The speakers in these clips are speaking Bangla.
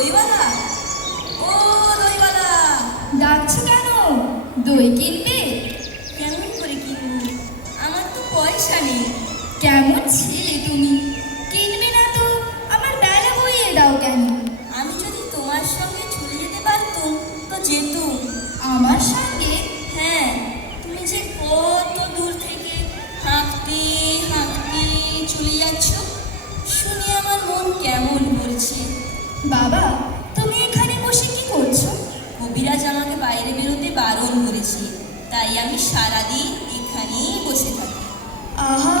দইওয়ালা, ও দইওয়ালা, ডাকছো কেন? দই কিনবে? কেমন করে কিনবো? আমার তো পয়সা নেই। কেমন ছিলে তুমি? কিনবে না তো আমার বেলা বইয়ে দাও কেন? আমি যদি তোমার সঙ্গে চলে যেতে পারতুম তো যেতুম। আমার সঙ্গে? হ্যাঁ, তুমি যে কত দূর থেকে হাঁকতে হাঁকতে চলে যাচ্ছ, শুনে আমার মন কেমন করছে। বাবা, তুমি এখানে বসে কি করছো? কবিরাজ আমাকে বাইরে বেরোতে বারণ করেছে, তাই আমি সারাদিন এখানেই বসে থাকি। আহা,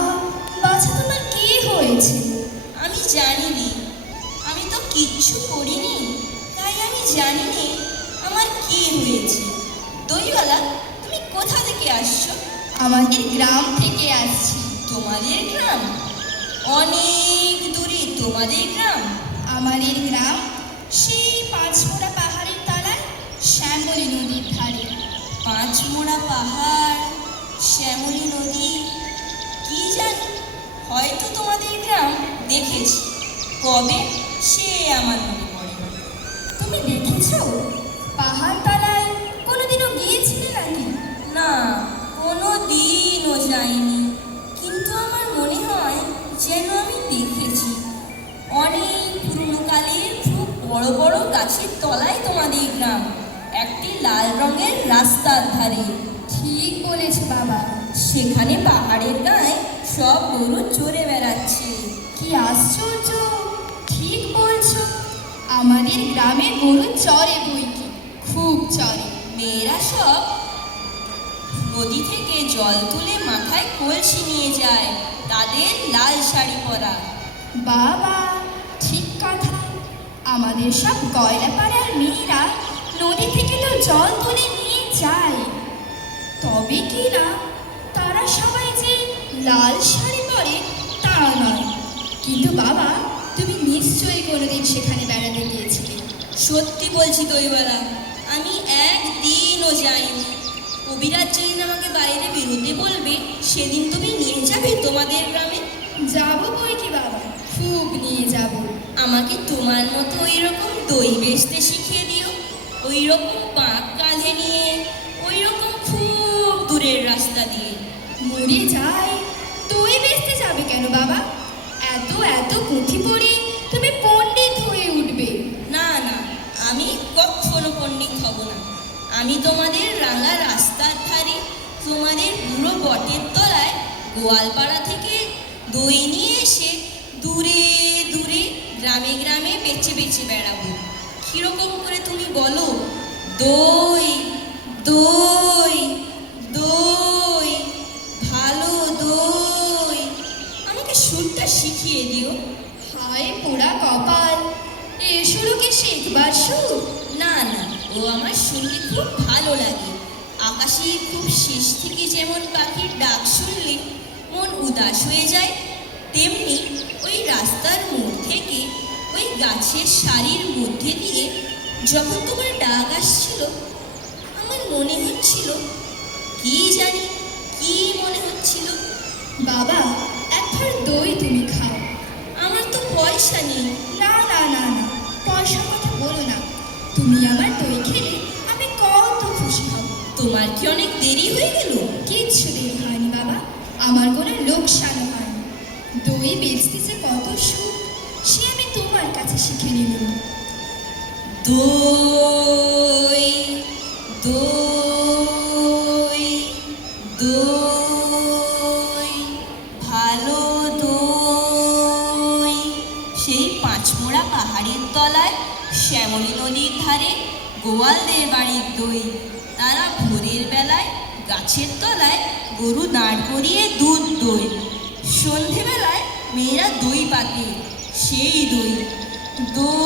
বাছা তোমার কি হয়েছে? আমি জানিনি, আমি তো কিচ্ছু করিনি, তাই আমি জানিনি আমার কি হয়েছে। দইওয়ালা, তুমি কোথা থেকে আসছো? আমাদের গ্রাম থেকে আসছি। তোমাদের গ্রাম? অনেক দূরে তোমাদের গ্রাম? আমাদের গ্রাম সেই পাঁচমোড়া পাহাড়ের তলায় শ্যামলী নদীর ধারে। পাঁচমোড়া পাহাড়, শ্যামলী নদী, কি জানি, হয়তো তোমাদের গ্রাম দেখেছি, কবে সে আমার মনে পড়ে না। তুমি দেখেছো? পাহাড় তলায় কোনোদিনও গিয়েছিলে নাকি? না, কোনো দিনও যাইনি, কিন্তু আমার মনে হয় যেন আমি দেখেছি। অনেক পুরনো কালের খুব বড় বড় গাছের তলায় তোমাদের গ্রাম, একটি লাল রঙের রাস্তার ধারে। ঠিক বলেছে বাবা। সেখানে পাহাড়ের গায়ে সব গরু চড়ে বেড়াচ্ছে। কি আশ্চর্য! ঠিক বলছো, আমাদের গ্রামে গরু চড়ে বইকি, খুব চড়ে। মেয়েরা সব নদী থেকে জল তুলে মাথায় কলসি নিয়ে যায়, তাদের লাল শাড়ি পরা। বাবা, ঠিক কথা। আমাদের সব গয়লাপাড়ার মেয়েরা নদী থেকে তো জল তুলে নিয়ে যায়, তবে কি না তারা সবাই যে লাল শাড়ি পরে তা নয়। কিন্তু বাবা, তুমি নিশ্চয়ই কোনোদিন সেখানে বেড়াতে গিয়েছিলে। সত্যি বলছি দইওয়ালা, আমি একদিনও যাইনি। কবিরাজ যেদিন আমাকে বাইরে বেরোতে বলবে সেদিন তুমি নিয়ে যাবে তোমাদের গ্রামে? যাবো বই কি বাবা, খুব নিয়ে যাব। আমাকে তোমার মতো ওই রকম দই বেচতে শিখিয়ে দিও, ওই রকম পাক কাঁধে নিয়ে, ওই রকম খুব দূরের রাস্তা দিয়ে। মরে যাই, তুই বেচতে যাবে কেন বাবা? এত এত পুঁথি পড়ে তুমি পণ্ডিত হয়ে উঠবে। না না, আমি কখনো পণ্ডিত হব না। আমি তোমাদের রাঙা রাস্তার ধারে, তোমাদের বুড়ো বটের তলায় গোয়ালপাড়া থেকে দই নিয়ে এসে দূরে দূরে গ্রামে গ্রামে বেচে বেচে বেড়াবো। কীরকম করে তুমি বলো? দই দই দই, ভালো দই। আমাকে সুরটা শিখিয়ে দিও। হায় পোড়া কপাল, এসুরও কি শিখবার সুর? না না, ও আমার শুনতে খুব ভালো লাগে। আকাশে খুব শেষ থেকে যেমন পাখির ডাক শুনলে মন উদাস হয়ে যায়, তেমনি ওই রাস্তার মোড় থেকে ওই গাছের সারির মধ্যে দিয়ে যখন তোমার ডাক আসছিল, আমার মনে হচ্ছিল, কি জানি কি মনে হচ্ছিল। বাবা, এক থাল দই তুমি খাও। আমার তো পয়সা নেই। না না না না, পয়সার কথা বলো না। তুমি আমার দই খেলে আমি কত খুশি হব। তোমার কি অনেক দেরি হয়ে গেল? কিচ্ছু দেরি হয়নি বাবা, আমার কোনো লোকসান হয়নি। দই বেচতে যে কত সুখ, সে আমি তোমার কাছে শিখে নিলাম। দই দই দই, ভালো দই। সেই পাঁচমোড়া পাহাড়ের তলায় শ্যামলী নদীর ধারে গোয়ালদের বাড়ির দই। তারা ভোরের বেলায় গাছের তলায় গরু দাঁড় করিয়ে দুধ দই। সন্ধেবেলায় মেয়েরা দই পাকে, সেই দই। দই